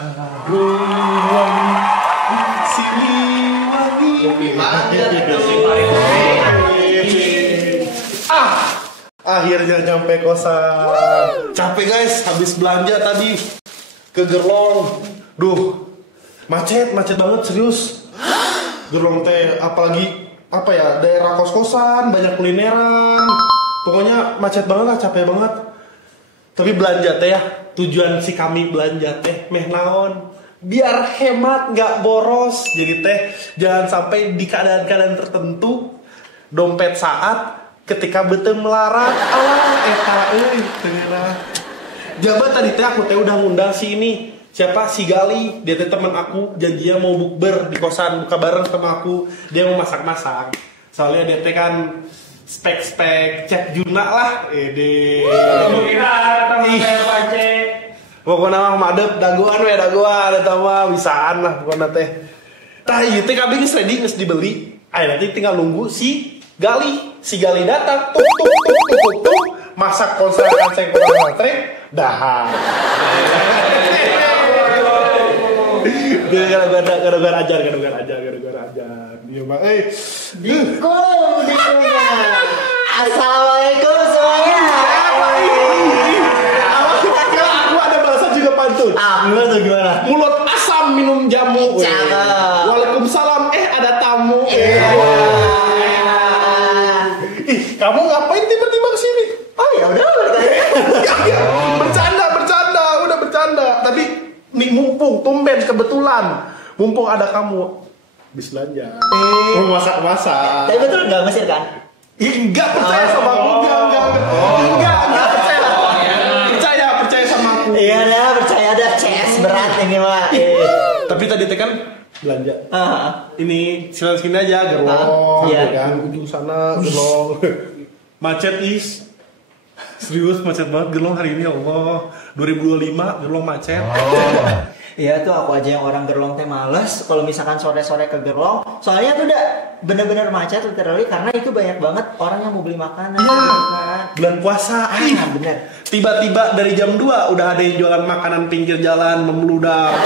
Wangi, sini wangi. Akhirnya nyampe kosan. Capek guys, habis belanja tadi ke Gerlong. Duh, macet banget serius. Gerlong teh apalagi apa ya, daerah kos-kosan, banyak kulineran. Pokoknya macet banget lah, capek banget. Tapi belanja teh ya, tujuan si kami belanja teh meh naon, biar hemat nggak boros. Jadi teh jangan sampai di keadaan-keadaan tertentu dompet saat ketika betul melarat. Eta tengah. Jabat tadi teh aku teh udah ngundang si ini, siapa, si Gali. Dia teh teman aku, janjinya mau bukber di kosan, buka bareng sama aku. Dia mau masak-masak, soalnya dia teh kan spek cek Juna lah. Pokoknya mah madep dagoan ada tawa bisaan lah pokoknya teh. Tah ieu teh kabeh geus ready, geus dibeli. Nanti tinggal nunggu si Gali datang tuk masak konser-konser dah. Gara-gara ajar. Iya mah Dikunya. Assalamualaikum semuanya. Aku ada bahasa juga pantun. Gimana? Mulut asam minum jamu. Cakep. Waalaikumsalam, ada tamu. Kamu ngapain tiba-tiba kesini? Oh ya udah Bercanda. Tapi nih mumpung tumben kebetulan, mumpung ada kamu, habis belanja. Mau masak. Tapi betul nggak Mesir kan? Enggak percaya sama aku, enggak percaya sama aku. Iya dah, percaya dah, CS berat ini mah. Tapi tadi teh kan belanja. Ini sini aja Gerlong, Iya kan ujung sana Gerlong. Macet serius macet banget Gerlong hari ini, ya Allah. 2025 Gerlong macet. Iya tuh aku aja yang orang Gerlong teh males kalau misalkan sore-sore ke Gerlong. Soalnya tuh udah bener-bener macet literally karena itu banyak banget orang yang mau beli makanan. Bulan puasa. Bener. Tiba-tiba dari jam 2 udah ada yang jualan makanan pinggir jalan membludak.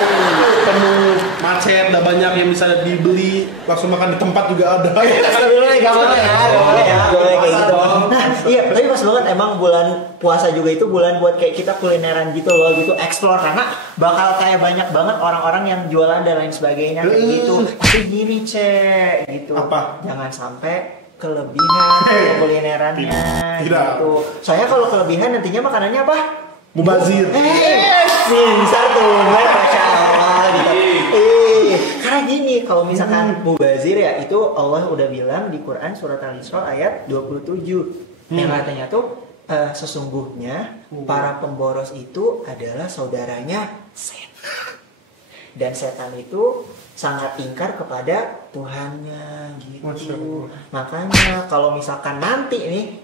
Penuh, macet, udah banyak yang bisa dibeli. Langsung makan di tempat juga ada. Boleh kayak gitu. Nah, iya, tapi pas banget emang bulan puasa juga itu bulan buat kayak kita kulineran gitu loh, gitu explore karena bakal kayak banyak banget orang-orang yang jualan dan lain sebagainya kayak gitu. Tapi gini cek gitu. Apa? Jangan sampai kelebihan kulinerannya gitu. Soalnya kalau kelebihan nantinya makanannya apa? Mubazir. Insar tuh, Masya Allah gitu. Karena gini, kalau misalkan mubazir ya itu Allah udah bilang di Quran surat Al-Isra ayat 27. Yang katanya tuh sesungguhnya para pemboros itu adalah saudaranya setan. Dan setan itu sangat ingkar kepada Tuhannya gitu. Makanya kalau misalkan nanti nih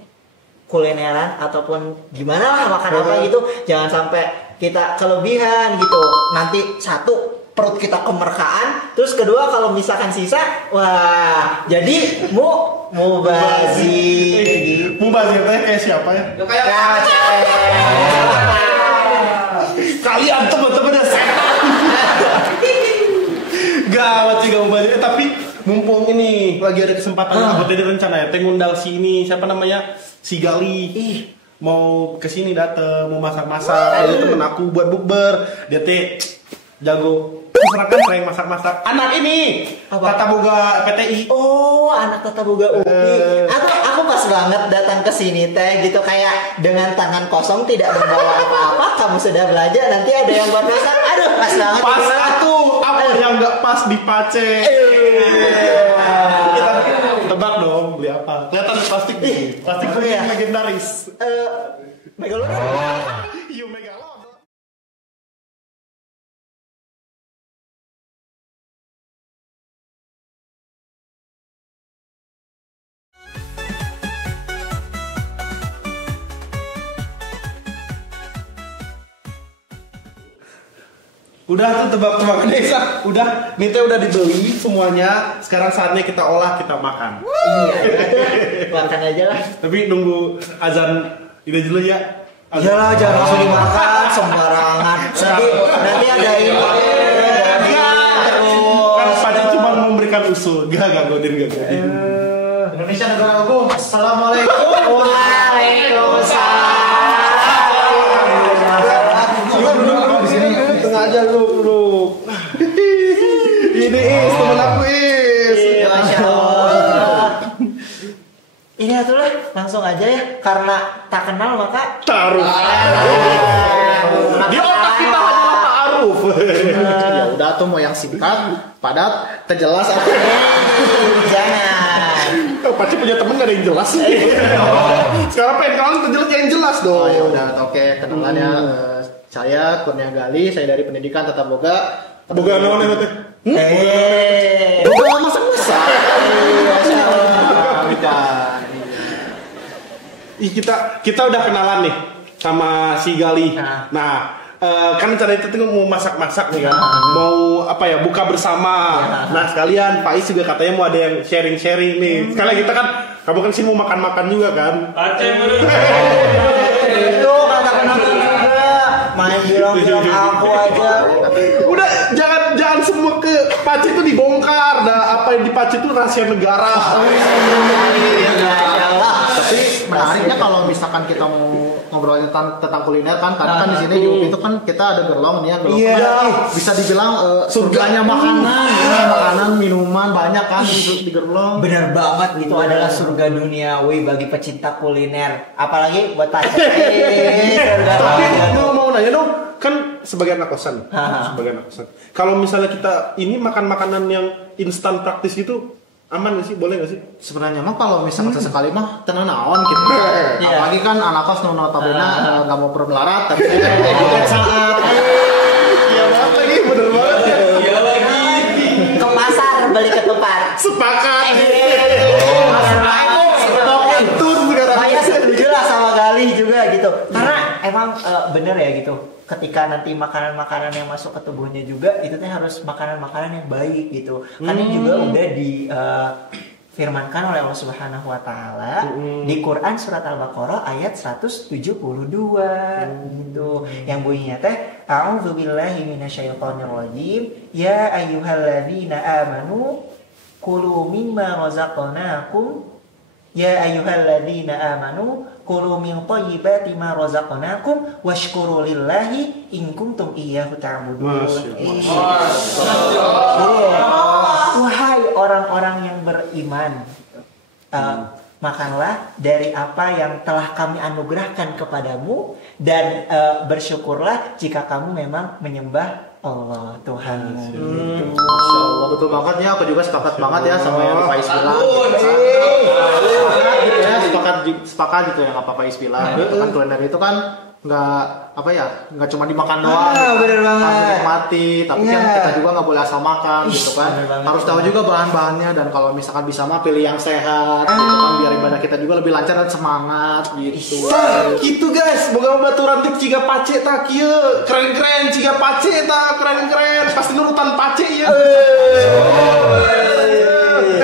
kulineran ataupun gimana lah makan apa gitu, jangan sampai kita kelebihan gitu. Nanti satu perut kita kemerkaan, terus kedua kalau misalkan sisa, wah jadi mubazir gitu. Mubazir teh kayak siapa ya? Kalian teman-teman setan. Gawat sih gak mubazir. Tapi mumpung ini lagi ada kesempatan, aku tadi rencana ya ngundang si ini, siapa namanya, si Gali. Mau kesini dateng, mau masak-masak. Ada temen aku buat bukber. Dia teh jago serahkan sering masak-masak. Anak ini Tata Boga PTI. Oh, anak Tata Boga UPI. Aku pas banget datang ke sini teh gitu kayak dengan tangan kosong tidak membawa apa-apa. Kamu sudah belajar, nanti ada yang buat masak. Aduh, pas banget. Pas aku apa yang nggak pas di Pace. Kita tebak dong beli apa? Kelihatan plastik nih. Plastik yang legendaris. Megalodon. You Megalodon. Udah tuh tebak-tebakan desa. Udah, nite udah dibeli semuanya. Sekarang saatnya kita olah, kita makan. Iya, makan aja lah. Tapi nunggu azan ini dulu ya. Iyalah, jangan langsung dimakan sembarangan. Nanti ada ini. Kan Pacet cuma memberikan usul. Gak godin. Indonesia negara aku. Assalamualaikum. Waalaikumsalam. Duduk di sini. Tengah aja lu. Ini temen aku Masya Allah. Ini atulah langsung aja ya, karena tak kenal maka taruh. Di otak kita hanyalah ta'aruf. Ya udah tuh mau yang singkat, padat, terjelas apa? jangan. Pasti punya temen gak ada yang jelas. Sekarang pengen kenalan terjelas yang jelas dong. Oh ya udah, oke, kenalan ya. Saya Kurnia Gali, saya dari Pendidikan Tata Boga. Boga naon ya teh? Boga masak-masak. Masya Allah. Kita udah kenalan nih sama si Gali. Nah, kan rencana itu tuh mau masak-masak nih kan. Mau apa ya, buka bersama. Nah, sekalian Pak Is juga katanya mau ada yang sharing-sharing nih. Sekalian kita kan, kamu kan sih mau makan-makan juga kan. Itu kata kenal juga. Main bilang aku aja. Udah jangan semua ke Pacet itu dibongkar. Nah, apa yang di Pacet itu rahasia negara. Tapi menariknya kalau misalkan kita mau ngobrol tentang kuliner kan, karena kan di sini di UPI itu kan kita ada gerlong nih ya, gerlong bisa dibilang surganya makanan, minuman banyak kan di gerlong. Bener banget, itu adalah surga duniawi bagi pecinta kuliner, apalagi buat Pacet. Tapi mau nanya dong, kan sebagai anak kosan, kalau misalnya kita ini makan makanan yang instan praktis gitu, aman gak sih? Boleh gak sih? Sebenarnya mah kalau misalkan sesekali mah tenang naon gitu. Apalagi kan anak kos notabene nggak mau bermelarat tapi saat. Iya banget lagi, bener banget ya. Iya lagi. Ke pasar beli ketupat. Sepakat. Itu sekarang. Saya setuju lah sama Gali juga gitu. Karena emang bener ya gitu. Ketika nanti makanan-makanan yang masuk ke tubuhnya juga itu teh harus makanan-makanan yang baik gitu. Kan ini juga udah difirmankan oleh Allah Subhanahu wa taala di Quran surat Al-Baqarah ayat 172 gitu. Yang bunyinya teh a'udzubillahi minasyaitonirrajim ya ayyuhalladzina amanu kulu mimma razaqnakum ya ayyuhalladzina amanu kulu min thayyibati ma razaqnakum washkuru lillahi in kuntum iyyahu ta'budun. Wahai orang-orang yang beriman, makanlah dari apa yang telah kami anugerahkan kepadamu dan bersyukurlah jika kamu memang menyembah Allah Tuhan. Masya Allah, betul banget ya. Aku juga sepakat banget ya sama yang Pak Is bilang. Sepakat gitu ya, apa Pak Is bilang. Kan kuliner itu kan nggak cuma dimakan doang. Bener banget. Harus dinikmati, tapi kan kita juga nggak boleh asal makan gitu kan. Harus tahu juga bahan-bahannya dan kalau misalkan bisa mah pilih yang sehat gitu kan, biar ibadah kita juga lebih lancar dan semangat gitu. Gitu guys, boga baturan tip ciga Pacet tak kieu. Keren-keren ciga Pacet tak keren-keren. Pasti nurutan Pacet ya.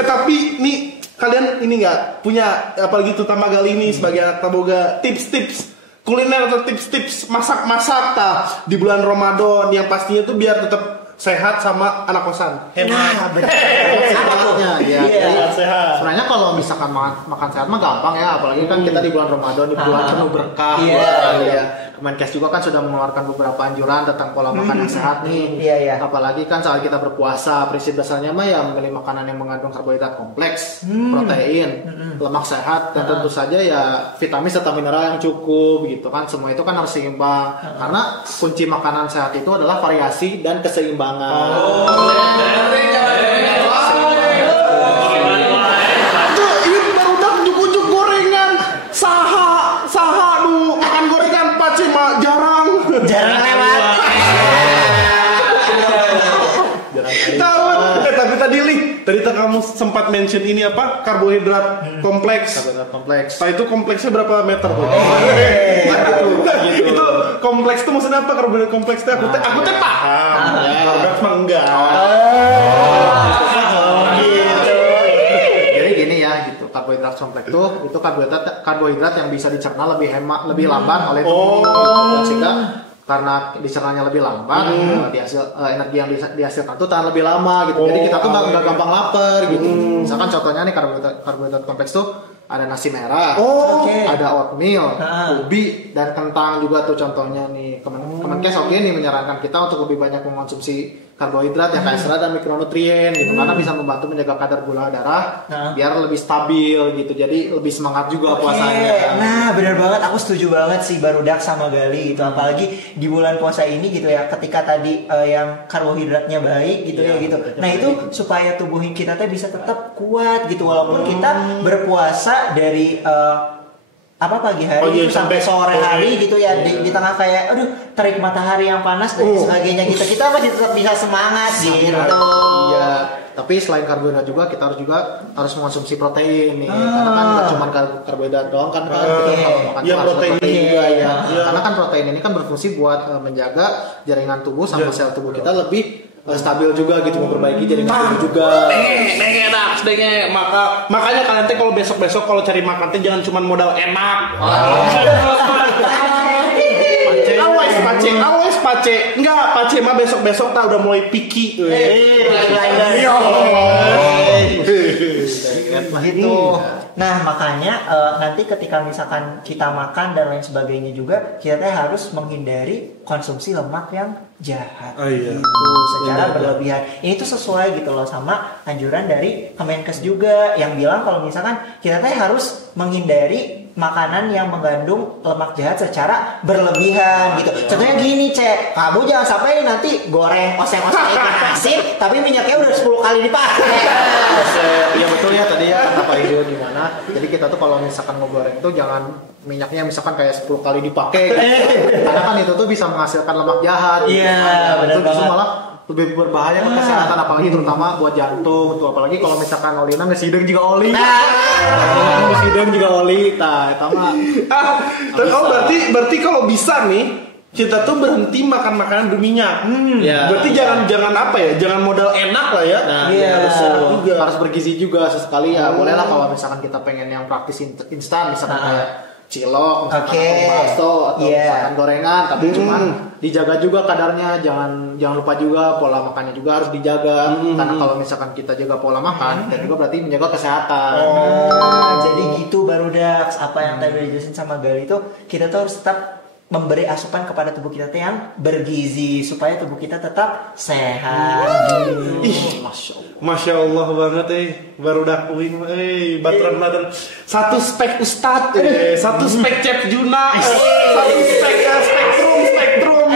Tapi nih kalian ini nggak punya, apalagi terutama Gali ini sebagai anak taboga, tips-tips kuliner atau tips-tips masak-masak di bulan Ramadan yang pastinya tuh biar tetap sehat sama anak kosan. Nah, benar. Sehat. Sebenarnya kalau misalkan makan sehat mah gampang ya, apalagi kan kita di bulan Ramadan, di bulan penuh berkah. Kemenkes juga kan sudah mengeluarkan beberapa anjuran tentang pola makan yang sehat nih. Apalagi kan saat kita berpuasa, prinsip dasarnya mah ya memilih makanan yang mengandung karbohidrat kompleks, protein, lemak sehat, dan tentu saja ya vitamin serta mineral yang cukup gitu kan. Semua itu kan harus seimbang. Karena kunci makanan sehat itu adalah variasi dan keseimbangan. Saha nu makan gorengan Pacet mah jarang lewat. Tapi tadi kamu sempat mention ini apa, karbohidrat kompleks. Nah, itu kompleksnya berapa meter tuh? Itu kompleks itu maksudnya apa, karbohidrat kompleks itu? Aku teh paham. Karbohidrat mah enggak. Jadi gini ya gitu. karbohidrat kompleks itu karbohidrat yang bisa dicerna lebih lambat oleh tubuh. Dan sehingga karena dicernanya lebih lambat, energi yang dihasilkan tuh tahan lebih lama gitu. Jadi kita tuh nggak gampang lapar gitu. Misalkan contohnya nih karbohidrat kompleks tuh ada nasi merah, ada oatmeal, ubi dan kentang juga tuh contohnya nih. Kemenkes nih menyarankan kita untuk lebih banyak mengonsumsi karbohidrat yang kaya serat dan mikronutrien gitu, karena bisa membantu menjaga kadar gula darah biar lebih stabil gitu. Jadi lebih semangat juga puasanya. Nah, benar banget, aku setuju banget sih Barudak sama Gali gitu. Apalagi di bulan puasa ini gitu ya, ketika tadi yang karbohidratnya baik gitu ya gitu. Nah, itu supaya tubuh kita bisa tetap kuat gitu walaupun kita berpuasa dari pagi hari sampai sore hari gitu ya, di tengah kayak terik matahari yang panas dan sebagainya kita masih tetap bisa semangat gitu. Iya, tapi selain karbohidrat juga kita harus mengonsumsi protein nih. Karena kan nggak cuma karbohidrat doang kan makan protein juga ya. Karena kan protein ini kan berfungsi buat menjaga jaringan tubuh sama sel tubuh kita lebih stabil juga gitu, memperbaiki jaringan tubuh juga. Makanya kalian kalau besok kalau cari makan jangan cuma modal enak. Always pace. Enggak, pace mah besok tak udah mulai picky. Gitu. Nah, makanya nanti ketika misalkan kita makan dan lain sebagainya juga, kita harus menghindari konsumsi lemak yang jahat. Itu secara berlebihan. Ini tuh sesuai gitu loh sama anjuran dari Kemenkes juga yang bilang kalau misalkan kita harus menghindari makanan yang mengandung lemak jahat secara berlebihan gitu. Contohnya gini, Cek, kamu jangan sampai nanti goreng oseng-oseng ikan asin tapi minyaknya udah 10 kali dipakai. Iya betul ya tadi ya kata Pak Ijo gimana. Jadi kita tuh kalau misalkan mau goreng tuh jangan minyaknya misalkan kayak 10 kali dipakai. Karena kan itu tuh bisa menghasilkan lemak jahat. Iya, benar banget. Malah lebih berbahaya ke kesehatan, apalagi terutama buat jantung tuh, apalagi kalau misalkan olina ngesideng juga oli. Ngesideng juga oli, berarti kalau bisa nih kita tuh berhenti makan makanan berminyak. Berarti jangan jangan modal enak lah ya. Harus bergizi juga sesekali ya. Boleh lah kalau misalkan kita pengen yang praktis instan, misalkan kayak cilok, bakso atau misalkan gorengan, tapi cuman dijaga juga kadarnya, jangan lupa juga pola makannya juga harus dijaga. Karena kalau misalkan kita jaga pola makan, dan juga berarti menjaga kesehatan. Jadi gitu Barudak, apa yang tadi dijelasin sama Gali itu, kita tuh harus tetap memberi asupan kepada tubuh kita yang bergizi supaya tubuh kita tetap sehat. Masya Allah banget Barudak Uin baturan satu spek Ustad satu spek Chef Juna satu spek spektrum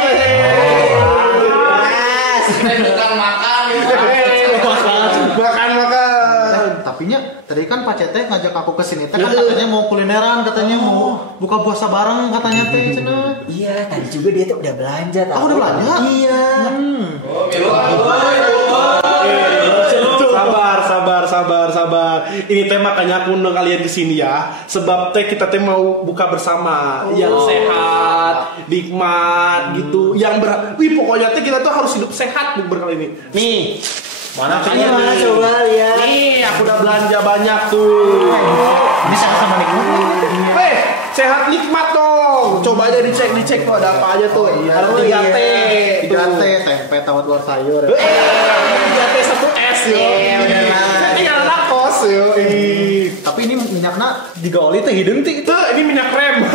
bukan makan Tapinya tadi kan Pak Cete ngajak aku ke sini kan katanya mau kulineran, katanya mau buka puasa bareng katanya teh cenah. Iya, tadi juga dia tuh udah belanja tahu. Udah belanja? Iya. Sabar. Ini teh makanya aku undang kalian di sini ya. Sebab kita mau buka bersama yang sehat, nikmat gitu. Pokoknya kita tuh harus hidup sehat berkali ini. Nih. Mana coba lihat. Nih, aku udah belanja banyak tuh. Bisa sama nikmat. Sehat nikmat dong. Coba aja dicek tuh ada apa aja tuh. Ada 3T, tempe, tawar telur sayur. 3T 1S yo. Tinggal lakos yo. Tapi ini minyaknya 3 oli teh hideung teh itu. Ini minyak rem.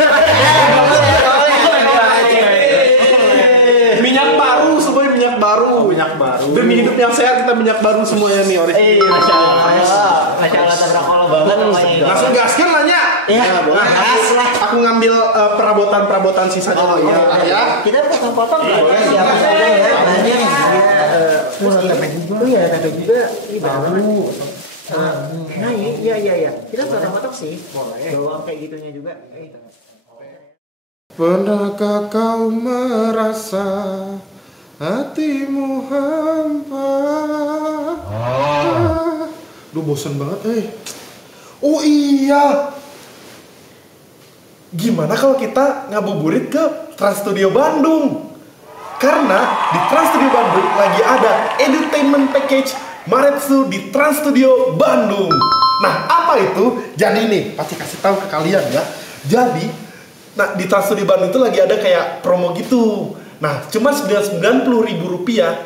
Minyak baru. Demi hidup yang sehat kita minyak baru semuanya nih Masya Allah tabarakallah banget. Langsung gaskan lah nya. Iya, boleh. Lah. Aku ngambil perabotan sisanya dulu ya. Kita potong-potong boleh. Siapa saja ya. Iya, tempe juga. Ini baru. Nah, iya. Kita potong-potong sih. Boleh. Doang kayak gitunya juga. Pernahkah kau merasa hatimu hampa? Duh bosan banget Oh iya, gimana kalau kita ngabuburit ke Trans Studio Bandung? Karena di Trans Studio Bandung lagi ada entertainment package Maretsu di Trans Studio Bandung. Nah, apa itu? Jadi nih, pasti kasih tahu ke kalian ya. Jadi, nah di Trans Studio Bandung itu lagi ada kayak promo gitu. Nah, cuma Rp90.000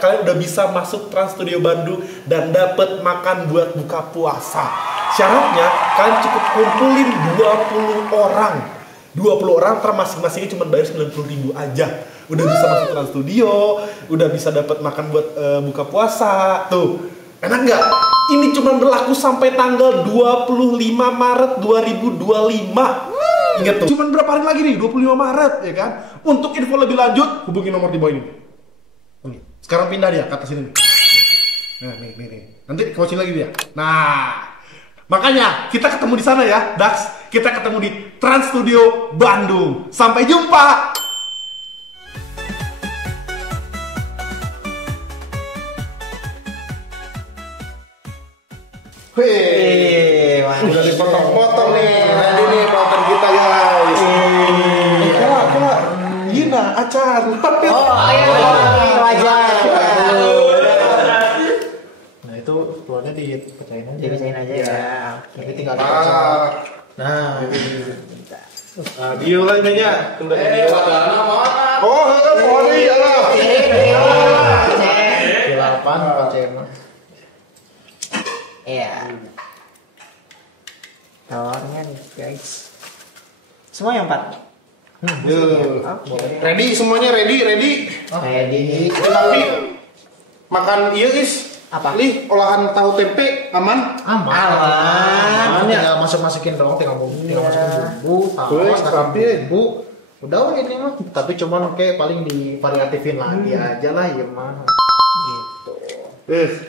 kalian udah bisa masuk Trans Studio Bandung dan dapat makan buat buka puasa. Syaratnya kalian cukup kumpulin 20 orang. 20 orang masing-masingnya cuma bayar 90.000 aja. Udah bisa masuk Trans Studio, udah bisa dapat makan buat buka puasa. Tuh, enak nggak? Ini cuma berlaku sampai tanggal 25 Maret 2025. Ingat tuh, cuma berapa hari lagi nih? 25 Maret, ya kan? Untuk info lebih lanjut, hubungi nomor di bawah ini. Sekarang pindah dia ke atas ini. Nah, nih. Nanti coaching lagi dia. Nah, makanya kita ketemu di sana ya, Dax. Kita ketemu di Trans Studio Bandung. Sampai jumpa. Wih, udah dipotong-potong nih. Nanti nih pelanggan kita guys. Kela, Gina, acar. Oh, ayo, wajar. Nah itu keluarnya dipecahin aja. Dipecahin aja ya. Jadi tinggal dikocok. Nah, Dia lah ininya. wadana mana? Oh, sorry ya. 8 kocen. Iya. Telurnya nih guys. Semua yang 4. Oke. Ready semuanya ready. Ready. Tapi makan iya guys. Apa? Lih, olahan tahu tempe aman? Aman. Tinggal masukin dong, tinggal masukin bumbu, saus, bumbu. Udah ini mah. Tapi cuman kayak paling divariatifin lagi aja lah ya mah. Gitu.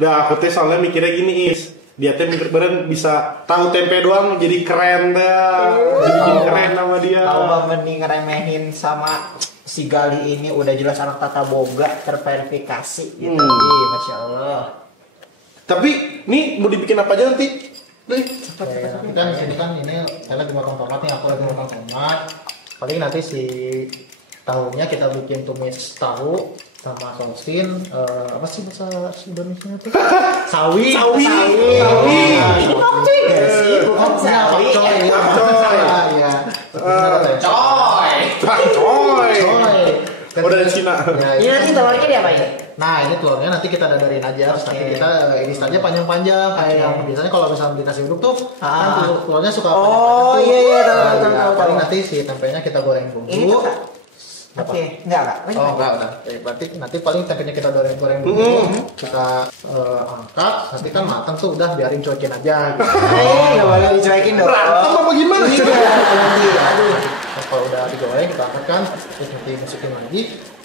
Dah aku teh soalnya mikirnya gini Is. Dia teh mikir beneran bisa tahu tempe doang jadi keren dah. Jadi keren sama dia. Tahu Bang mending ngeremehin sama si Gali ini udah jelas anak tata boga terverifikasi gitu. Ih, Masya Allah. Tapi nih mau dibikin apa aja nanti? Kita di sini kan ini saya lagi potong tomat nih, aku lagi potong tomat. Paling nanti si tahunya kita bikin tumis tahu sama sausin apa sih bahasa Indonesia itu? Sawi. Bukan sawi. Iya. Coy. Udah dari Cina. Ini nanti telurnya diapain? Nah ini telurnya nanti kita dadarin aja, terus nanti kita ini saja panjang-panjang kayak yang biasanya kalau misalnya di nasi uduk tuh kan telurnya suka Oh iya tahu. Paling nanti si tempenya kita goreng dulu. Ini tuh Oke, enggak. Oh enggak udah. Berarti nanti paling tempenya kita goreng dulu. Kita angkat, nanti kan matang tuh udah biarin cuekin aja. Gitu. Enggak boleh dicuekin dong. Berantem apa gimana? Aduh. Kalau udah digoreng kita angkat kan, terus nanti masukin lagi.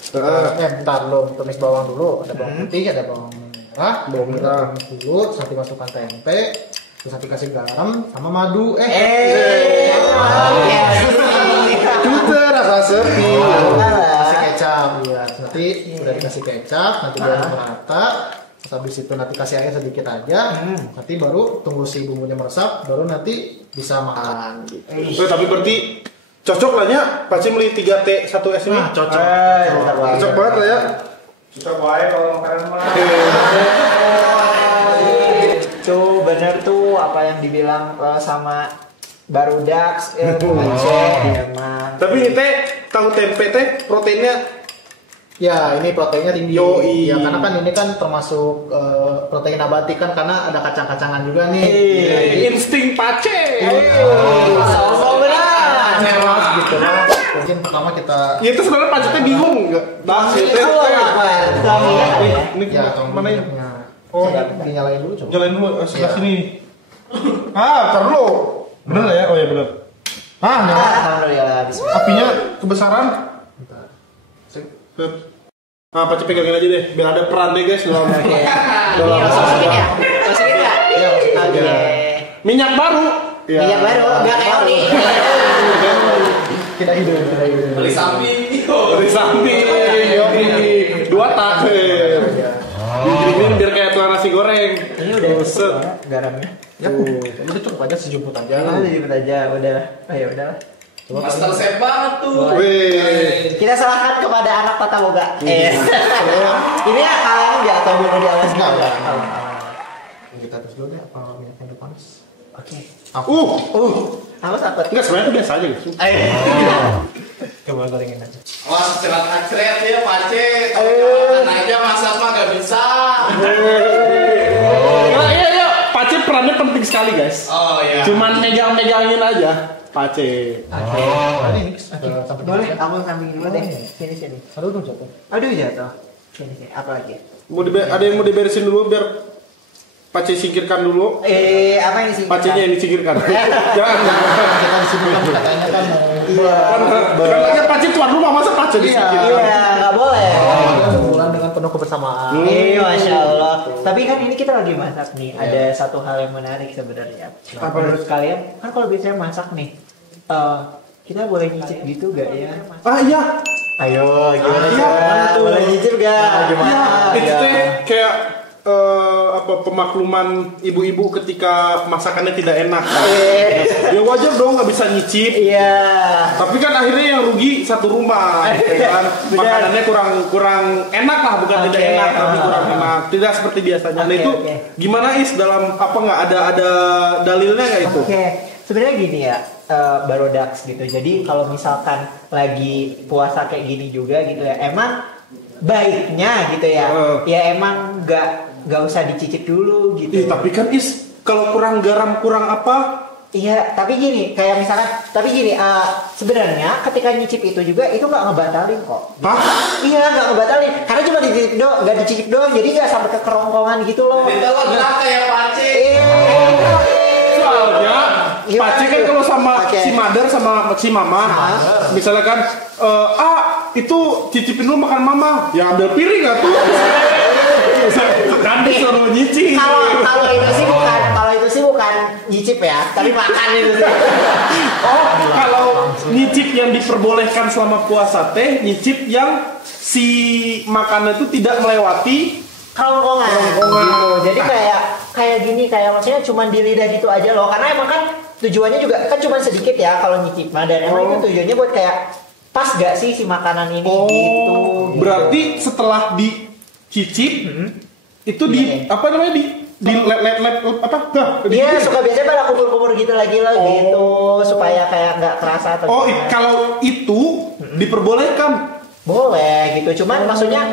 Bentar lo tumis bawang dulu. Ada bawang putih, ada bawang merah, bawang merah dulu. Terus nanti masukkan tempe, terus nanti kasih garam sama madu. Juga rasa sepi. Kasih kecap ya. Nanti udah dikasih kecap, nanti biar merata. Terus habis itu nanti kasih air sedikit aja. Nanti baru tunggu si bumbunya meresap, baru nanti bisa makan. Tapi berarti cocok lah ya. Pasti beli 3T 1S ini. Cocok. Cocok banget lah ya. Kita baik kalau makanan mah. Tuh bener tuh apa yang dibilang sama Barudak emang. Tapi ini teh tahu tempe teh proteinnya Ya ini proteinnya tinggi. Yoi. Ya karena kan ini kan termasuk protein nabati kan karena ada kacang-kacangan juga nih. insting pace. Oh benar. Meros gitu lah. Mungkin pertama kita. Ya itu sebenarnya pacetnya bingung enggak? Nah, Ini Ya mana ini? Oh, dinyalain dulu coba. Jalan dulu sebelah sini. Tar dulu. Bener lah ya? Oh ya bener. Nyala. Alhamdulillah. Bismillah. Apinya kebesaran. Pace pegangin aja deh, biar ada peran deh guys dalam Masukin ya? Masukin nggak? Iya, masukin aja. Oke. minyak baru. Minyak baru, nggak kayak Oli. Kita hidup. Beli samping. Dari samping. Dua tak. Diginiin biar kayak tulang nasi goreng. Ini udah set. garamnya. Ya, udah cukup aja sejumput aja. Sedikit aja, udah. Ayo udah. Master chef banget tuh. Wih. Kita serahkan kepada anak Tata Boga. Ini alam di atau dulu di alas Enggak. Kita tes dulu deh apa minyaknya udah panas. Oke. Apa? Enggak, sebenarnya itu biasa aja gitu. Coba gorengin aja. Wah, cerat ya Pace. Kalau makan aja masak mah gak bisa. Nah, iya, Pace perannya penting sekali guys. Oh iya. Cuman megangin aja, Pace. Boleh, aku sampingin dulu deh. Sini. Aduh jatuh. Sini. Apa lagi? Ada yang mau diberesin dulu biar Pace singkirkan dulu. Apa yang disingkirkan? Pacenya yang disingkirkan. Jangan. Kita disebutkan katanya kan Kan lagi Pace tuan rumah, masa Pace disingkirkan? Iya, nggak boleh. bulan dengan penuh kebersamaan. Masya Allah. Tapi kan ini kita lagi masak nih. Ada satu hal yang menarik sebenarnya. Menurut kalian, kan kalau biasanya masak nih, kita boleh nyicip gitu gak ya? Iya. Ayo, gimana Iya, sih? Boleh nyicip gak? Gimana? Itu tuh kayak pemakluman ibu-ibu ketika masakannya tidak enak. Ya wajar dong nggak bisa nyicip. Iya. Tapi kan akhirnya yang rugi satu rumah, ya kan? Makanannya kurang enak lah, bukan tidak enak, tapi kurang enak. Tidak seperti biasanya. Nah itu gimana dalam apa nggak ada dalilnya nggak itu? Sebenarnya gini ya. Barodax gitu. Jadi kalau misalkan lagi puasa kayak gini juga gitu ya, emang baiknya gitu ya. Ya emang nggak usah dicicip dulu gitu. Tapi kan kalau kurang garam kurang apa? Iya, tapi gini, kayak misalkan, sebenarnya ketika nyicip itu juga itu nggak ngebatalin kok. Hah? Iya, nggak ngebatalin, karena cuma nggak dicicip doang, jadi nggak sampai ke kerongkongan gitu loh. Itu lo neraka ya Pace. Soalnya Pace kan kalau sama si Mother sama si Mama, misalnya kan, itu cicipin dulu makan Mama, ya ambil piring nggak tuh? Kan disuruh nyicip. Kalau itu sih bukan nyicip ya, tapi makan itu sih. Kalau nyicip yang diperbolehkan selama puasa teh, nyicip yang si makanan itu tidak melewati kerongkongan. Gitu. Jadi kayak gini, kayak maksudnya cuma di lidah gitu aja loh. Karena emang kan tujuannya juga kan cuma sedikit ya kalau nyicip mah, dan emang itu tujuannya buat kayak pas gak sih si makanan ini gitu. Berarti setelah dicicip itu apa namanya di lep apa? Iya, suka biasanya pada kumur-kumur gitu lagi loh gitu supaya kayak nggak kerasa atau kalau itu diperbolehkan. Boleh gitu, cuman maksudnya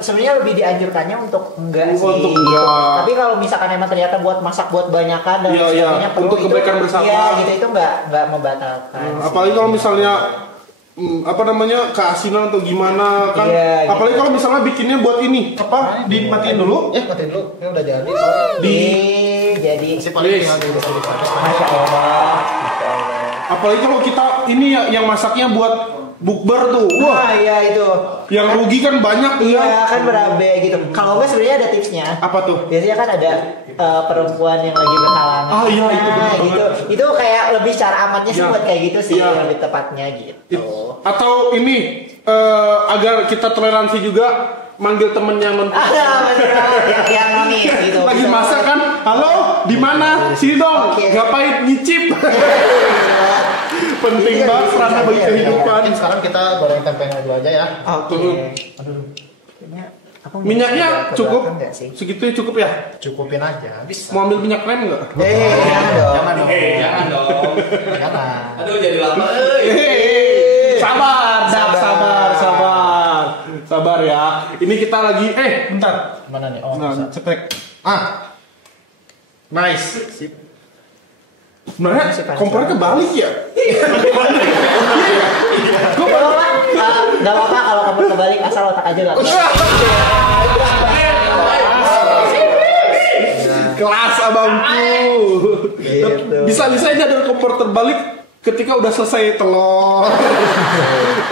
sebenarnya lebih dianjurkannya untuk enggak sih. Untuk gitu. enggak. Tapi kalau misalkan emang ternyata buat masak buat banyakan dan sebagainya untuk kebaikan bersama. Iya gitu, itu nggak membatalkan. Apalagi kalau misalnya keasinan atau gimana kan. Apalagi kalau misalnya bikinnya buat ini dimatiin dulu. Matiin dulu. Ini udah jadi. Jadi si paling Masya Allah. Apalagi kalau kita ini yang masaknya buat bukber tuh. Wah, iya itu. Yang rugi kan banyak. Iya, kan berabe gitu. Kalau enggak sebenarnya ada tipsnya. Apa tuh? Biasanya kan ada perempuan yang lagi berhalangan. Iya, itu benar. Gitu. Itu kayak lebih cara amannya sih buat kayak gitu sih, lebih tepatnya gitu. Atau ini agar kita toleransi juga, manggil temen yang nonton. Yang noni gitu. Lagi masak kan? Halo, di mana? Sini dong. Ngapain nyicip? Penting banget karena bagi kehidupan. Sekarang kita goreng tempenya dulu aja ya. Oke. Minyaknya cukup? Segitu cukup ya? Cukupin aja. Bisa. Mau ambil minyak rem nggak? Jangan dong. Jangan dong. Jangan. Aduh jadi lama. Sabar ya. Ini kita lagi bentar. Mana nih? Cetek. Nice. Sip. Sebenarnya kompornya kebalik ya? Gak apa-apa kalau kamu kebalik, asal otak aja lah. Kelas abangku. Bisa-bisa aja ada kompor terbalik ketika udah selesai telur.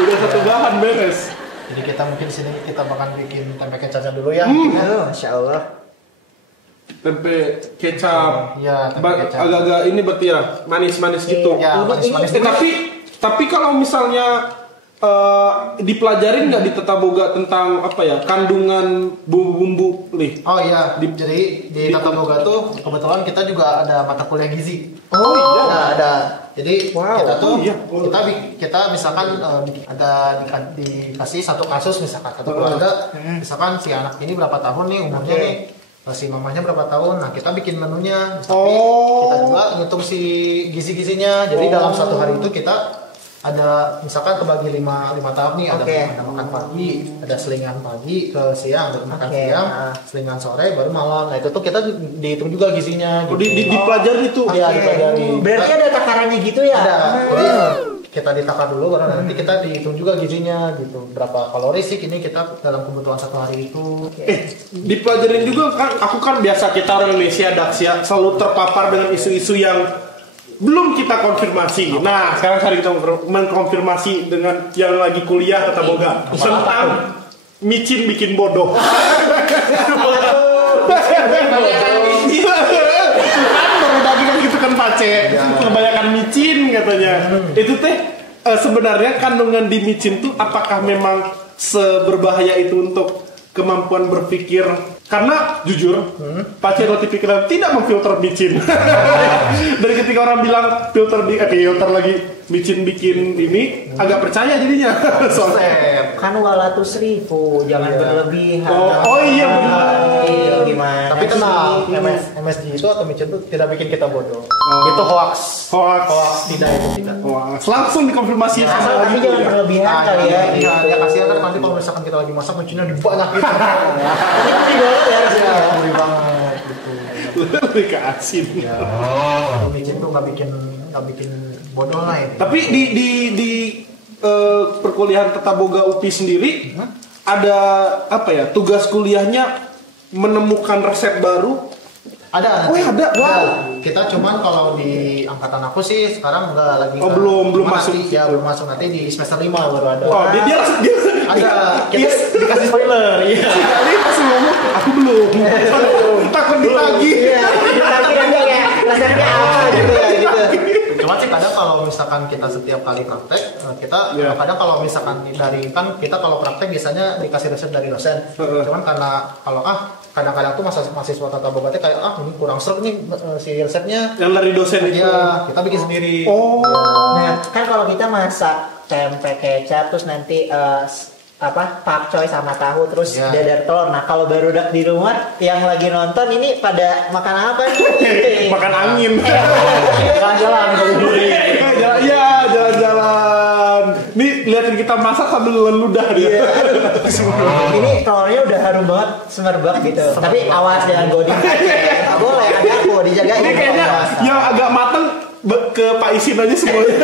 Udah satu bahan beres. Jadi kita mungkin sini kita bakal bikin tempe kecapnya dulu ya. Masya Allah. Tempe kecap. Iya, tempe kecap. Agak-agak ini berarti ya manis-manis gitu. Ya, manis-manis. Tapi kalau misalnya dipelajarin nggak di Tata Boga tentang apa ya, kandungan bumbu-bumbu nih? Oh iya, jadi di Tata Boga tuh kebetulan kita juga ada mata kuliah gizi. Oh iya. Nah, ada. Jadi kita tuh iya. kita misalkan ada dikasih satu kasus misalkan satu keluarga, misalkan si anak ini berapa tahun nih umurnya nih. si mamanya berapa tahun, nah kita bikin menunya, tapi kita juga ngitung si gizi-gizinya. Jadi dalam satu hari itu kita ada misalkan kebagi 5 tahap nih, ada makan pagi, ada selingan pagi ke siang, baru makan siang, selingan sore, baru malam. Nah itu tuh kita dihitung juga gizinya. Gitu. Dipelajari tuh. Iya dipelajari. Berarti ada takarannya gitu ya? Ada. Jadi kita ditakar dulu baru nanti kita dihitung juga gizinya gitu, berapa kalori sih ini kita dalam kebutuhan satu hari itu. Dipelajarin juga kan, aku kan biasa kita orang Indonesia Daksia selalu terpapar dengan isu-isu yang belum kita konfirmasi. Nah sekarang kita mengkonfirmasi dengan yang lagi kuliah tata boga tentang micin bikin bodoh. Pace, kebanyakan micin katanya. Itu teh sebenarnya kandungan di micin tuh apakah memang seberbahaya itu untuk kemampuan berpikir? Karena jujur, Pace roti pikiran tidak memfilter micin. Dari ketika orang bilang filter lagi micin bikin ini, agak percaya jadinya. Soalnya kan 200.000, jangan berlebihan. Oh iya benar. Gimana? Tapi tenang, MSG itu atau micin itu tidak bikin kita bodoh. Itu hoax. Tidak itu tidak. Langsung dikonfirmasi sama tapi jangan berlebihan kali ya. Ya kasihan kan nanti kalau misalkan kita lagi masak micinnya banyak gitu. Gurih banget gitu. Lebih ke asin. Micin tuh nggak bikin bodoh lah ini. Tapi di perkuliahan Tata Boga UPI sendiri ada apa ya, tugas kuliahnya menemukan resep baru? Ada. Ada. Wow. Kita cuman kalau di angkatan aku sih sekarang nggak lagi. Belum masuk. Ya belum masuk, nanti di semester 5 baru ada. Dia ada. Kita dikasih spoiler. Iya. Ini pas ngomong aku belum. Takut ditagih. Iya. Nanti ya resepnya apa gitu ya gitu. Cuman sih kadang kalau misalkan kita setiap kali praktek, kita kadang kalau misalkan dari kan kita kalau praktek biasanya dikasih resep dari dosen. Cuman karena kalau kadang-kadang tuh mahasiswa tata boga teh kayak ini kurang serem nih si resepnya. Yang dari dosen itu. Iya, kita bikin sendiri. Nah, kan kalau kita masak tempe kecap terus nanti pakcoy sama tahu terus dadar telur. Nah kalau baru di rumah yang lagi nonton ini pada makan apa nih? Makan angin. Jalan-jalan jalan-jalan. Nih liatin kita masak sambil ludah dia. Ini telurnya udah harum banget, semerbak gitu. Tapi awas jangan godin. Nggak boleh, ada aku dijagain. Ini kayaknya yang agak mateng ke Pak Isin aja semuanya.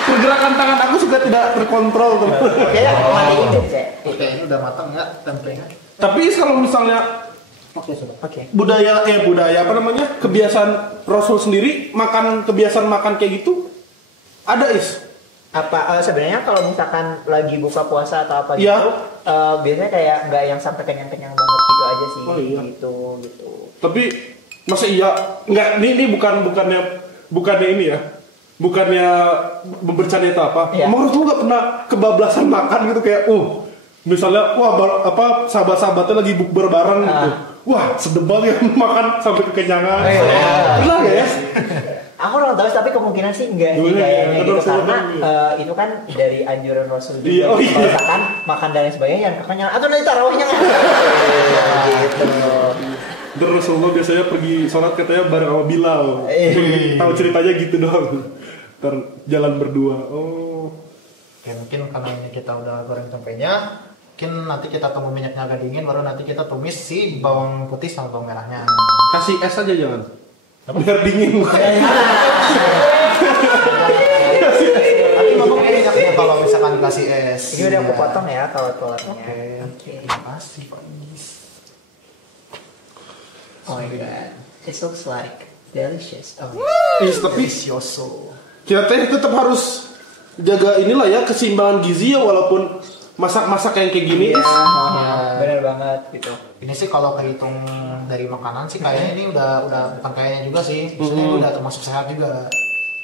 Pergerakan tangan aku sudah tidak terkontrol tuh. Kayaknya mati hidup ya. Oke, ini udah matang nggak tempenya? Tapi kalau misalnya budaya apa namanya, kebiasaan Rasul sendiri kebiasaan makan kayak gitu ada sebenarnya kalau misalkan lagi buka puasa atau apa gitu biasanya kayak nggak yang sampai kenyang-kenyang banget gitu aja sih. Gitu. Tapi masa iya nggak, ini bukannya ini ya, bukannya bercanda atau apa. Emang lu nggak pernah kebablasan makan gitu kayak misalnya sahabat-sahabatnya lagi bukber bareng gitu, sedep banget makan sampai kekenyangan. Pernah nggak ya? Aku nggak tahu, tapi kemungkinan sih enggak sih kayaknya gitu, karena itu kan dari anjuran Rasul juga. Kalau misalkan makan dan sebagainya yang kekenyangan atau nanti tarawihnya gitu. Dan Rasulullah biasanya pergi sholat katanya bareng sama Bilal. Tahu ceritanya gitu doang. Ntar jalan berdua. Oke, mungkin karena ini kita udah goreng tempenya, mungkin nanti kita tunggu minyaknya agak dingin, baru nanti kita tumis si bawang putih sama bawang merahnya. Kasih es aja jangan. Biar dingin. Tapi ngomong minyaknya kalau misalkan dikasih es. Ini udah aku potong ya kalau telurnya. Oke. Terima kasih Pak Nis. Oh my god, it looks like delicious. Tapi kita tetap harus jaga inilah ya, keseimbangan gizi ya, walaupun masak-masak yang kayak gini. Bener banget gitu. Ini sih kalau kehitung dari makanan sih kayaknya ini udah bukan kayaknya juga sih. Maksudnya ini udah termasuk sehat juga.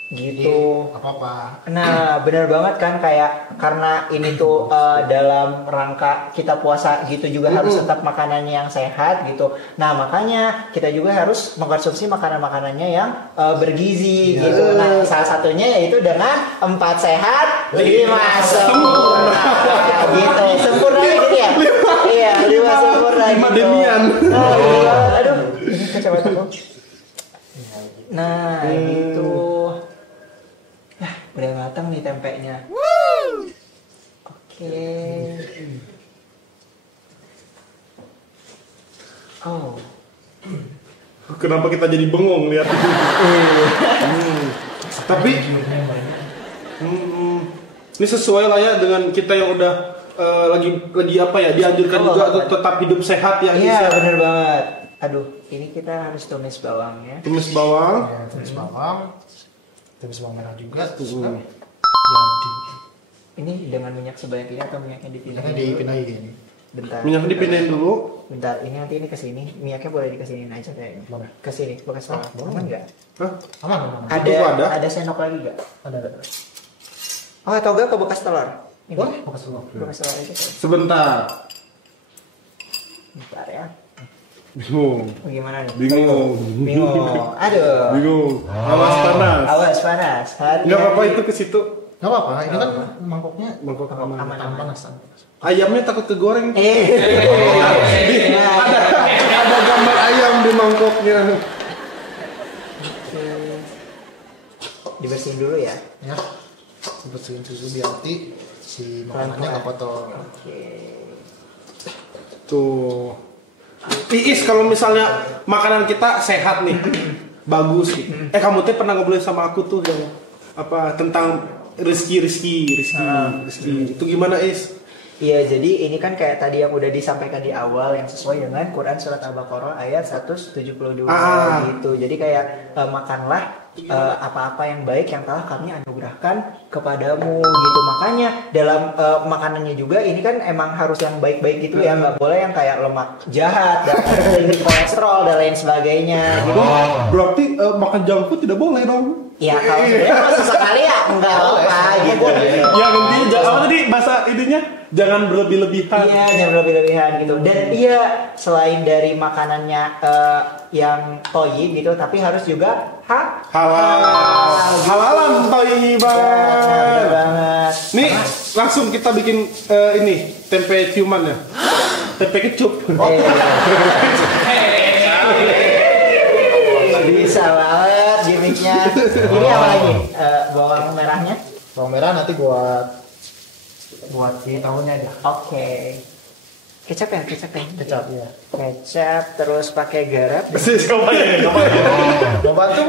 gitu. Apa-apa. Nah, benar banget kan, kayak karena ini tuh dalam rangka kita puasa gitu juga harus tetap makanannya yang sehat gitu. Nah, makanya kita juga harus mengkonsumsi makanan-makanannya yang bergizi gitu. Nah, salah satunya yaitu dengan 4 sehat 5 sempurna gitu. Sempurna gitu ya? Iya, 5 sempurna gitu. 5 demian. Aduh, ini kacamataku. Nah, gitu. Nah, udah matang nih tempenya. Oke. Oh. Kenapa kita jadi bengong lihat itu? Tapi ini sesuai lah ya dengan kita yang udah lagi apa ya, dianjurkan juga untuk tetap hidup sehat ya. Iya, bener banget. Aduh, ini kita harus tumis bawangnya. Tumis bawang. Ya, tumis bawang merah juga. Jadi Ini dengan minyak sebanyak ini atau minyaknya dipindahin? minyaknya dipindahin gini. Bentar. Minyaknya dipindahin dulu. Bentar, ini nanti ini ke sini. Minyaknya boleh dikesinin aja kayaknya. Mana? Ke sini, bekas tolak. Aman enggak? Hah? Aman. Ada sendok lagi enggak? Ada. Oh, atau enggak ke bekas telur? Ini. Boleh, bekas dulu. Bekas telur aja. Sebentar. Bentar ya. Bingung. Bagaimana nih? Bingung. Bingung. Aduh. Bingung. Awas panas. Awas panas. Enggak apa-apa itu ke situ. Gak apa-apa, ini kan mangkoknya Mangkok aman. Aman. panas. Ayamnya takut kegoreng. Nah. Ada gambar ayam di mangkoknya. Dibersihin dulu ya. Ya, bersihin susu biar nanti si makanannya nggak kotor. Oke. Tuh. Iis kalau misalnya makanan kita sehat nih, bagus. Kamu teh pernah ngobrol sama aku tuh yang apa tentang rezeki. Itu gimana, Is? Iya, jadi ini kan kayak tadi yang udah disampaikan di awal yang sesuai dengan Quran surat Al-Baqarah ayat 172 gitu. Jadi kayak makanlah apa-apa yang baik yang telah kami anugerahkan kepadamu gitu. Makanya dalam makanannya juga ini kan emang harus yang baik-baik gitu ya, nggak boleh yang kayak lemak jahat dan tinggi kolesterol dan lain sebagainya gitu. Berarti makan junk food tidak boleh dong? Ya kalau sebenarnya sesekali ya enggak apa-apa gitu. Ya intinya apa tadi bahasa idenya jangan berlebih-lebihan. Iya, jangan berlebih-lebihan gitu. Dan iya, selain dari makanannya yang toyib gitu, tapi harus juga halalan toyiban. Benar banget. Nih langsung kita bikin ini tempe ciuman ya. Tempe kecup. Bisa banget gimmicknya. Ini apa lagi? Bawang merahnya? Bawang merah nanti buat ini tahunya aja. Oke. Kecap ya? Kecap ya. Kecap, terus pakai garam. Coba ya. Coba tuh.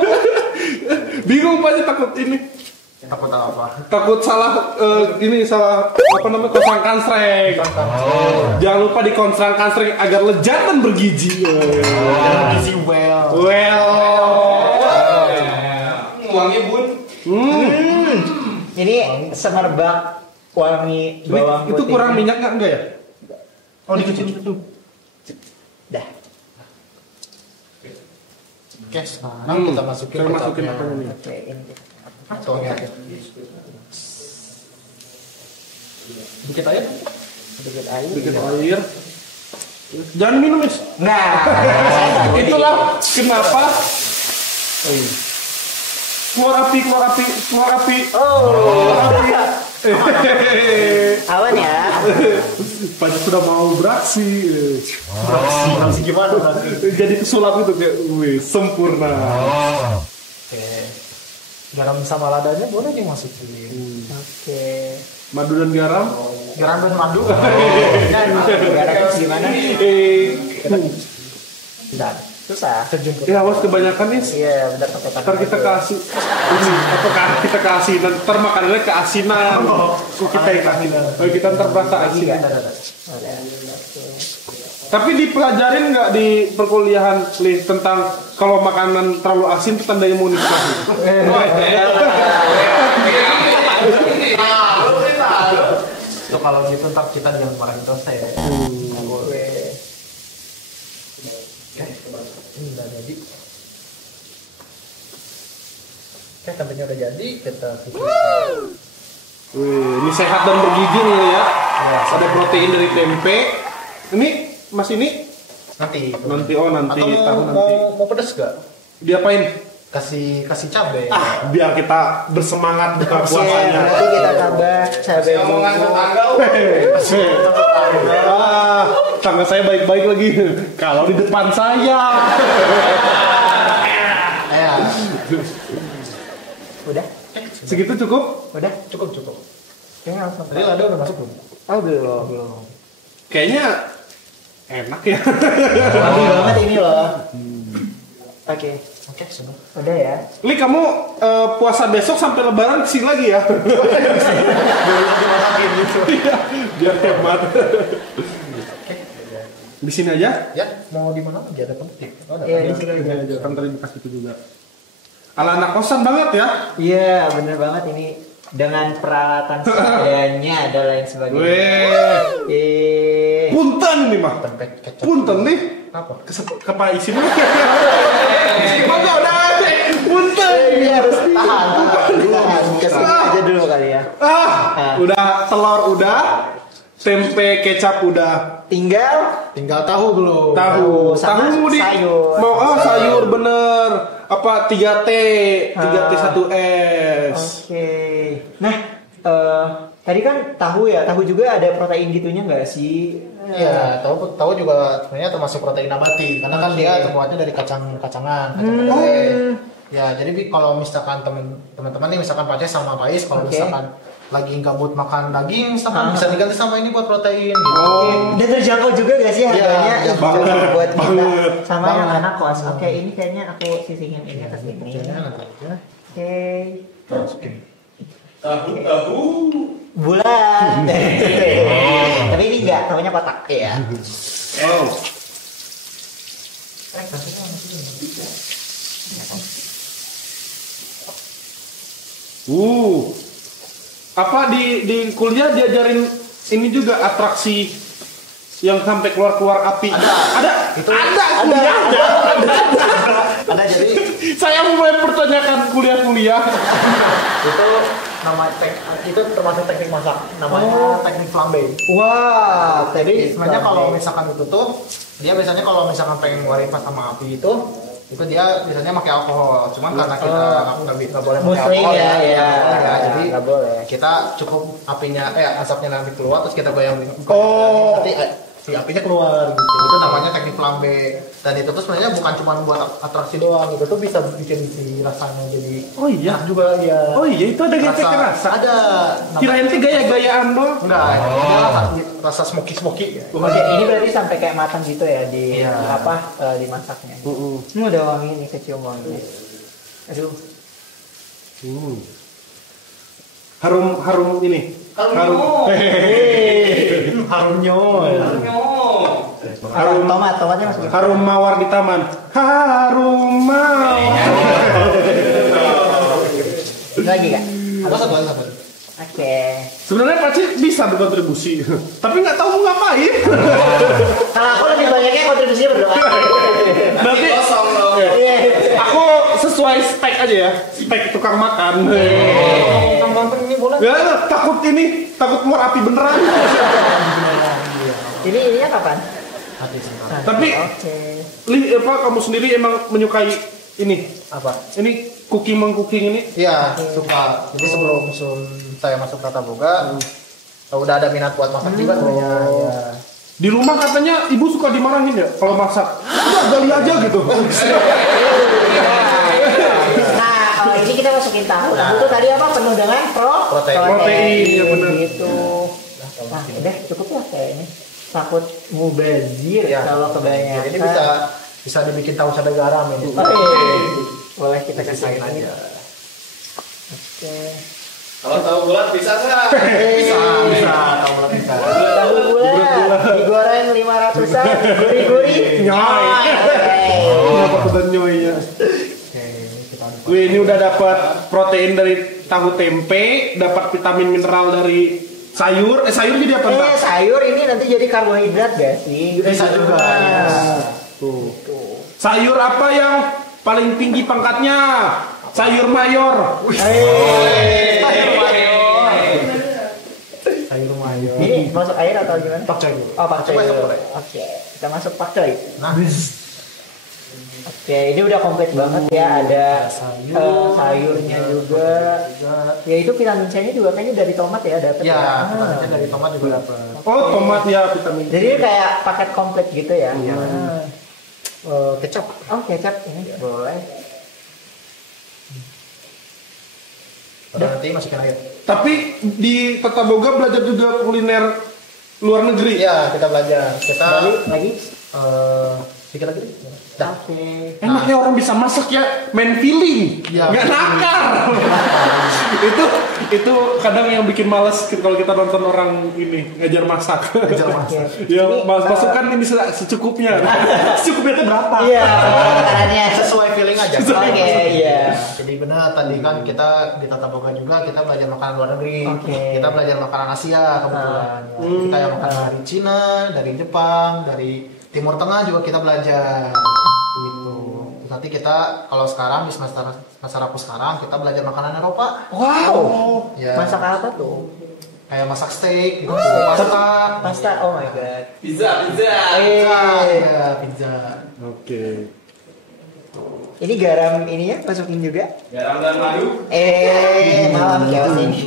Bingung pasti takut ini. Takut apa? Takut salah salah apa namanya konsang kansreng. Jangan lupa dikonsang kansreng agar lezat dan bergizi. Gizi well. Wangi bun. Ini semerbak wangi bawang putih. Itu kurang minyak enggak ya? Oh, dikecil itu. Dah. Oke, sekarang kita masukin kecapnya. apa ini? Oke, ini. Tonya. Dikit aja. Sedikit air. Sedikit air. Jangan minum, Is. Nah, Itulah kenapa keluar api. awan ya. Pada sudah mau beraksi. Beraksi gimana? Jadi kesulap itu kayak sempurna. Oke. Garam sama ladanya boleh dimasukin. Oke. Madu dan garam. Garam dan madu. Dan garamnya gimana? Dan Susah. Ya awas kebanyakan, Is. Iya, benar pakai tangan. Ntar kita kasih ini apakah kita keasinan, ntar makanannya keasinan. Kita yang keasinan. Kita ntar merasa asin. Tapi dipelajarin nggak di perkuliahan tentang kalau makanan terlalu asin itu tanda imunitas? Itu kalau gitu ntar kita jangan marahin terus ya. Ini udah jadi. Oke, tempenya udah jadi, kita tutup. Wih, ini sehat dan bergizi nih ya. Ada protein dari tempe. Ini Mas ini Nanti. nanti nanti Atau tahu mau, nanti. mau pedes gak? Diapain? Kasih cabai. Biar kita bersemangat buka puasanya. Nanti kita tambah cabai Omongan bumbu. tetangga. Tangga saya baik-baik lagi. Kalau di depan saya. Ya. Udah? Segitu cukup? Udah? Cukup. Kayaknya langsung. Tadi lada udah masuk belum? Oh, belum. Kayaknya enak ya. Wangi banget ini loh. Oke. Oke, sudah. Udah ya. Li, kamu puasa besok sampai lebaran kesini lagi ya? Iya, biar hemat. Di sini aja? Ya, mau di mana lagi ada tempat? Oh, ada. Iya, di sini aja. Kan tadi bekas itu juga. Ala anak kosan banget ya? Iya, bener banget ini dengan peralatan seadanya dan lain sebagainya. Weh. Punten nih mah. Tempe kecap. Punten nih. Apa? Kepala isi dulu. Mangga udah. Punten. Ini harus tahan. Kasih aja dulu kali ya. Udah telur udah. Tempe kecap udah. Tinggal Tahu belum? Tahu sama di sayur. mau sayur bener. Apa 3T 1S. Oke. Nah, tadi kan tahu ya, tahu juga ada protein gitunya nggak sih? Iya, tahu juga sebenarnya termasuk protein nabati karena kan dia terbuatnya dari kacang-kacangan. Ya, jadi kalau misalkan teman-teman nih misalkan Pace sama Pais kalau misalkan lagi gabut makan daging misalkan bisa diganti sama ini buat protein gitu. Dan terjangkau juga gak sih harganya? Iya, Cocok banget, buat kita banget, sama yang anak kos. Oke, ini kayaknya aku sisihin ini atas ini. Oke. Tahu. Bulat. Tapi ini enggak, tahunya kotak ya. Oh. Apa di kuliah diajarin ini juga atraksi yang sampai keluar api? Ada. Itu Ada kuliahnya. ada jadi Saya mulai pertanyakan kuliah. itu termasuk teknik masak namanya teknik flambe. Wah, Jadi sebenarnya kalau misalkan itu tuh dia biasanya kalau misalkan pengen ngeluarin pas sama api itu dia biasanya pakai alkohol. Cuman karena kita nggak boleh pakai Muslim alkohol ya, jadi nggak boleh. kita cukup apinya asapnya nanti keluar terus kita goyang nanti si apinya keluar gitu. Itu namanya teknik flambe. Dan itu tuh sebenarnya bukan cuma buat atraksi doang, itu tuh bisa bikin si rasanya jadi enak juga ya. Oh iya, itu ada gesekan rasa. Ada. Kirain sih gaya-gayaan doang. Enggak, rasa smoky ya. Oke, ini berarti sampai kayak matang gitu ya di Iya. dimasaknya. Ini udah wangi nih, kecium wangi. Aduh. Harum ini. Harumnya. Tomatnya masuk. Harum mawar di taman. Harum mawar. Lagi kak? Satu. Oke. Sebenarnya Paci bisa berkontribusi, tapi nggak tahu mau ngapain. Kalau aku lebih banyaknya kontribusinya berdoa. Berarti Kosong dong. aku sesuai spek aja ya, spek tukang makan. Nonton ini boleh? Ya, takut keluar api beneran. Ininya kapan? Tapi kamu sendiri emang menyukai ini? Apa? Ini cooking ini? Iya, suka. Jadi sebelum saya masuk Tata Boga, udah ada minat buat masak juga sebenarnya. Ya. Di rumah katanya ibu suka dimarahin ya kalau masak. Udah gali aja gitu. Nah, ini kita masukin tahu. Tahu tuh tadi apa? Penuh dengan Protein, ya benar. Gitu. Nah, udah cukup ya kayaknya. Takut mubazir kalau kebanyakan. Ini bisa dibikin tahu sada garam ini. Oh iya. Boleh kita kasih aja. Oke. Kalau tahu bulat bisa nggak? Bisa, tahu bulat bisa. Tahu bulat digoreng 500-an, gurih-gurih. Nyoy. Kenapa keban nyoynya? Wih, ini udah dapat protein dari tahu tempe, dapat vitamin mineral dari sayur. Sayur jadi apa, Pak? Sayur ini nanti jadi karbohidrat gak sih? Bisa juga ya. Tuh. Sayur apa yang paling tinggi pangkatnya? sayur mayor. Sayur mayo. Ini masuk air atau gimana? Pakcoy dulu. Oh, pakcoy Coba dulu. coba. Oke, kita masuk pakcoy. Nah, Oke, ini udah komplit banget ya. Ada sayurnya juga. Ya itu vitamin C-nya juga kayaknya dari tomat ya, dapet ya, ya. kita dari tomat juga dapat. Oh, tomat ya vitamin. Jadi kayak paket komplit gitu ya. Kecap. Oh, kecap ini boleh. Nanti masukin air. Tapi di Kota Boga belajar juga kuliner luar negeri. Iya, kita belajar. Kita Balik lagi. sedikit lagi. Oke. Enaknya orang bisa masak ya, main feeling, Iya. nggak nakar. itu kadang yang bikin males kalau kita nonton orang ini ngajar masak. Ngajar masak. Ya, Ini, masukkan ini secukupnya. Secukupnya itu berapa? Iya, makanannya. Sesuai feeling aja. Oke, iya. Jadi benar tadi kan kita di Tata Boga juga kita belajar makanan luar negeri. Oke. Kita belajar makanan Asia kebetulan. Kita yang makanan dari Cina, dari Jepang, dari Timur Tengah juga kita belajar. Gitu. Nanti kita kalau sekarang di semester aku sekarang kita belajar makanan Eropa. Wow. Ya. Masak apa tuh? Kayak masak steak, gitu. Pasta. Pasta. Oh my god. Pizza. Iya, pizza. Oke. Ini garam ini ya masukin juga. Garam dan madu. Malam chaos ini.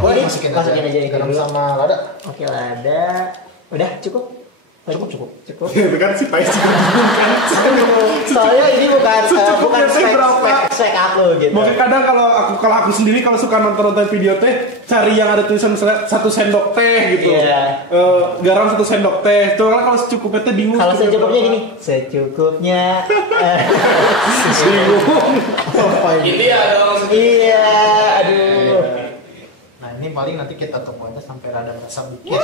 Boleh Masukin masukin aja garam dulu. sama lada. Oke, lada. Udah cukup? Lagi? Cukup. Itu kan si Pais juga bingung kan. Soalnya ini bukan Secukupnya tuh berapa? spek aku gitu. Mungkin kadang kalau aku sendiri kalau suka nonton video teh cari yang ada tulisan misalnya 1 sendok teh gitu. Iya. Garam 1 sendok teh. Itu kan kalau secukupnya teh bingung. Kalau secukupnya gini, secukupnya. Bingung. Ini ada orang Iya, aduh. Nah, ini paling nanti kita tunggu aja sampai rada rasa dikit.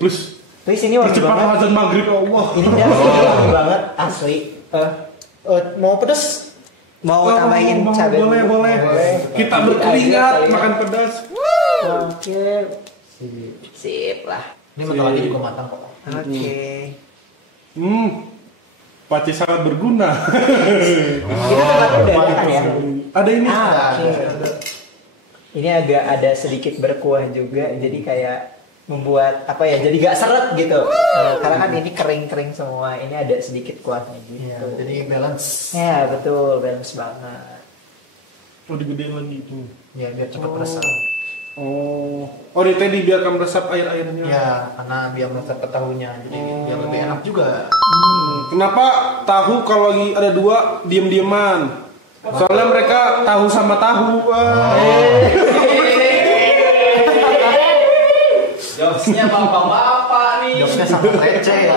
Plus Terus ini wangi percepat banget. azan maghrib ya Allah. Ini udah wangi banget asli. Mau pedas? Mau tambahin cabai? Boleh. Kita berkeringat makan pedas. Oke. Sip lah. Ini bentar lagi juga matang kok. Oke. Pace sangat berguna. Kita tempatnya udah ada kan ya? Ada ini. Oke. Ini agak ada sedikit berkuah juga, jadi kayak membuat apa ya? Jadi gak seret gitu. Karena kan ini kering-kering semua. Ini ada sedikit kuahnya gitu. Iya, jadi balance. Ya betul, balance banget. Oh digedein lagi itu. Ya, biar cepat meresap. Oh di teh dibiarkan meresap air-airnya. Ya, karena biar meresap ke tahunya. Jadi biar lebih enak juga. Kenapa tahu kalau lagi ada 2 diem-dieman? Soalnya mereka tahu sama tahu. Jokesnya bapak-bapak nih. Jokesnya sangat receh ya.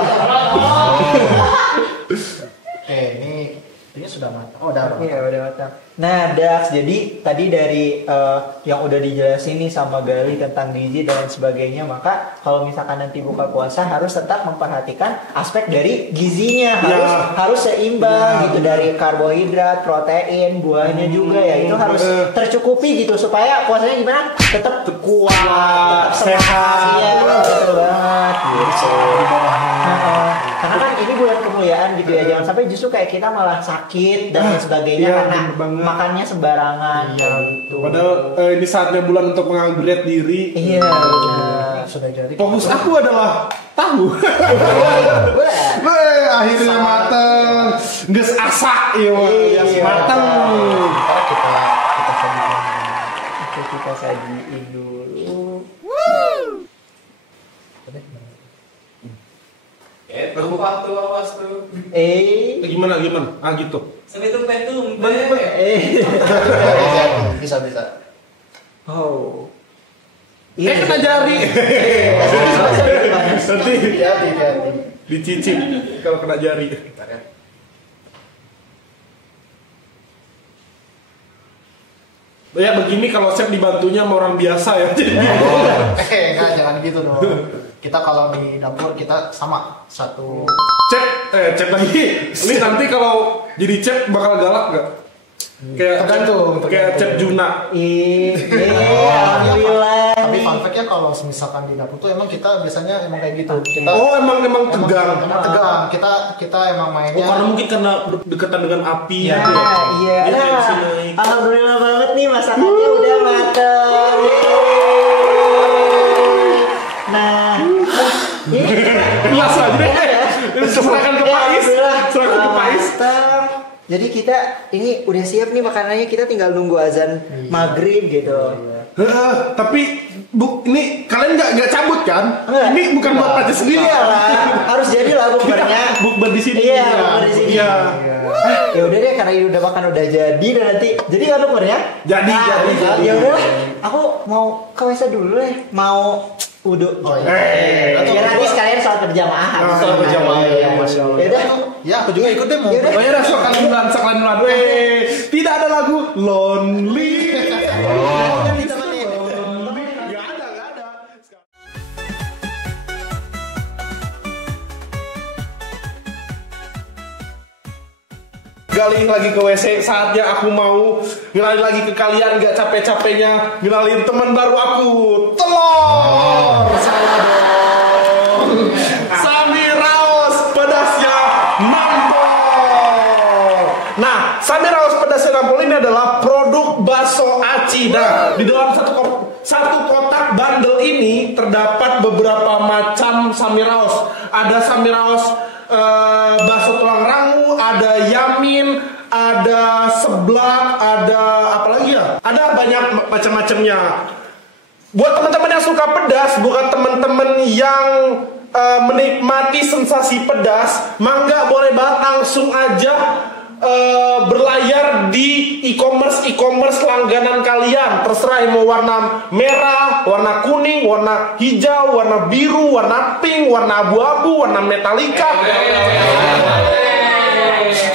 Ini sudah matang. Oh, udah. Iya udah matang. Nah Dax, jadi tadi dari yang udah dijelasin nih sama Gali tentang gizi dan sebagainya, maka kalau misalkan nanti buka puasa harus tetap memperhatikan aspek dari gizinya, harus seimbang gitu, dari karbohidrat, protein, buahnya juga ya itu harus tercukupi gitu supaya puasanya gimana? Tetap kuat, tetap sehat, iya betul banget gitu. Karena kan ini bulan kemuliaan gitu ya, jangan sampai justru kayak kita malah sakit dan lain sebagainya karena makannya sembarangan. Iya. Gitu. Padahal ini saatnya bulan untuk mengupgrade diri. Iya. Sudah jadi. Fokus aku adalah tahu. Akhirnya mateng. Geus asa ieu mateng. Ntar kita sajikan. Oke, kita sajiin dulu. Tumpah tuh awas tuh. Gimana? Ah gitu. Segitu petum. Bisa. Oh. Kena jari. Nanti Hati-hati. dicicip kalau kena jari. Ya begini kalau chef dibantunya sama orang biasa ya. Enggak, jangan gitu dong. Kita kalau di dapur kita sama satu. Chef lagi. Ini nanti kalau jadi chef bakal galak gak? Kayak Tergantung. Kayak chef Juna. Alhamdulillah. Tapi fun fact ya kalau kalau misalkan di dapur tuh emang kita biasanya emang kayak gitu. Kita emang tegang. emang tegang. Kita emang mainnya. Karena mungkin karena dekatan dengan api. Iya. gitu ya. Iya. Jadi Nah, tensi naik. alhamdulillah banget nih masakannya udah mateng. Nah, Biasa aja deh. Serahkan ke Pais. Serahkan ke Pais. mateng. Jadi kita ini udah siap nih makanannya, kita tinggal nunggu azan maghrib gitu. Tapi ini kalian nggak cabut kan? Enggak. Ini bukan buat Pace sendiri Iya lah, harus jadi lah bukbernya. Bukber di sini. Iya, bukber di sini. Iya. Ya udah deh, karena ini udah makan udah jadi dan nanti jadi kan bukbernya? Jadi. Ya udah, aku mau ke WC dulu deh, mau wudhu. Oh, iya. Biar nanti sekalian sholat berjamaah. Sholat berjamaah, Iya. Masya Allah. Ya udah. Ya, aku juga ikut deh mau. Ya udah. Oh ya, sekalian duluan. Tidak ada lagu Lonely. Nggak ada. Gali lagi ke WC, saatnya aku mau ngenalin lagi ke kalian, gak capek-capeknya ngenalin teman baru aku, telur. Salah dong. Samiraos pedasnya nampol. Nah, Samiraos pedasnya nampol ini adalah produk bakso aci. Nah, di dalam satu kotak bandel ini terdapat beberapa macam Samiraos. Ada Samiraos bakso tulang rangu, ada yamin, ada seblak, ada apa lagi ya? Ada banyak macam-macamnya. Buat teman-teman yang suka pedas, bukan teman-teman yang menikmati sensasi pedas, mangga boleh banget langsung aja berlayar di e-commerce langganan kalian. Terserah mau warna merah, warna kuning, warna hijau, warna biru, warna pink, warna abu-abu, warna metalika.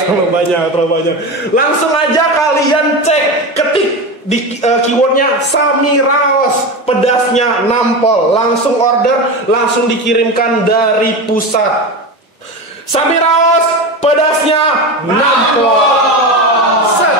Terlalu banyak. Langsung aja kalian cek, ketik di keywordnya Samiraos pedasnya nampol, langsung order, langsung dikirimkan dari pusat. Samiraos pedasnya nampol. Set.